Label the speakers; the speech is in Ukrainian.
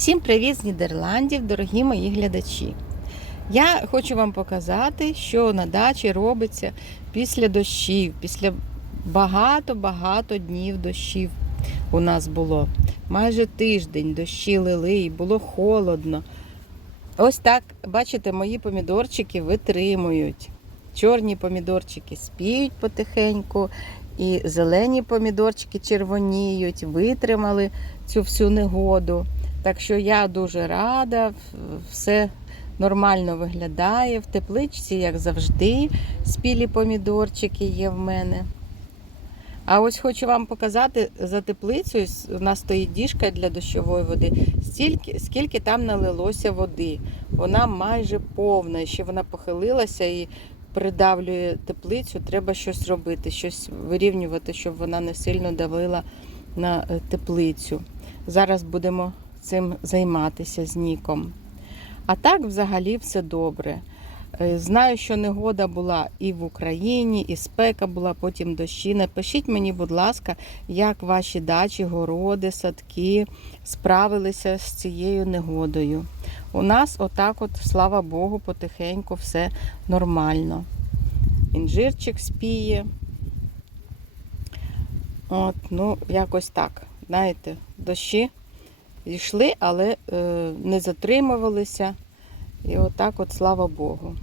Speaker 1: Всім привіт з Нідерландів, дорогі мої глядачі. Я хочу вам показати, що на дачі робиться після дощів, після багато-багато днів дощів у нас було. Майже тиждень дощі лили і було холодно. Ось так, бачите, мої помідорчики витримують. Чорні помідорчики спіють потихеньку, і зелені помідорчики червоніють, витримали цю всю негоду. Так що я дуже рада, все нормально виглядає. В тепличці, як завжди, спілі помідорчики є в мене. А ось хочу вам показати за теплицею. У нас стоїть діжка для дощової води. Стільки, скільки там налилося води. Вона майже повна. Ще вона похилилася і придавлює теплицю. Треба щось робити, щось вирівнювати, щоб вона не сильно давила на е, теплицю. Зараз будемо цим займатися з Ніком. А так, взагалі, все добре. Е, Знаю, що негода була і в Україні, і спека була, потім дощі. Напишіть мені, будь ласка, як ваші дачі, городи, садки справилися з цією негодою. У нас отак, от, слава Богу, потихеньку все нормально. Інжирчик спіє. От, ну, якось так. Знаєте, дощі йшли, але е, не затримувалися. І отак, от, слава Богу.